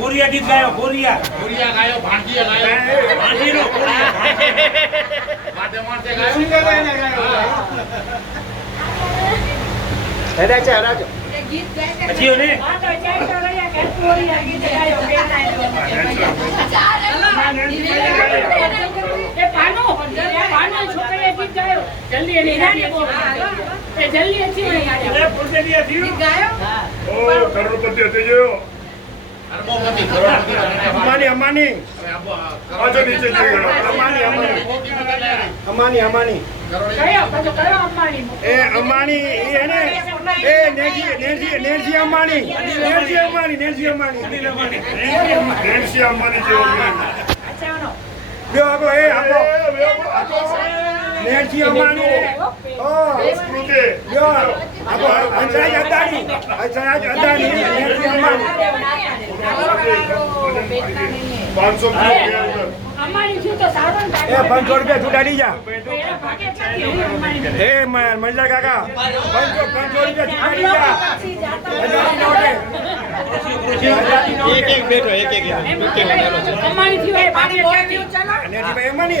Korea ગીત ગાયો Korea ગાયો ભાંડીએ ગાયો ભાંડીનો માથે માથે ગાયો હેડા છે હરાજો ગીત ગાય પછી ઓને આ તો ચાઈ તો રહ્યા કે કોરિયા ગીત ગાયો એ પાનો છોકરીએ ગીત ગાયો જલ્દી એની એ જલ્દી હતી એ પુરસેલી હતી ગીત ગાયો ઓ કરોડપતિ હતી જો અરબોપતિ કરોડપતિ અમાની આજો નીચે જઈ અમાની કયો અમાની એ અમાની એ ને એ નેજી અમાની જેવો અચ્છા નો બ્યો આગો એ આગો નેજી અમાની ઓ સ્કૃતિ બ્યો આગો અંજાઈ અદાણી નેજી અમાની 500 અમારી શું તો સારો એ 500 રૂપિયા છૂટાડી જા એ મજા કાકા 500 રૂપિયા છૂટાડી જા એક બેઠો એક અમારી થી ભાઈ અમાની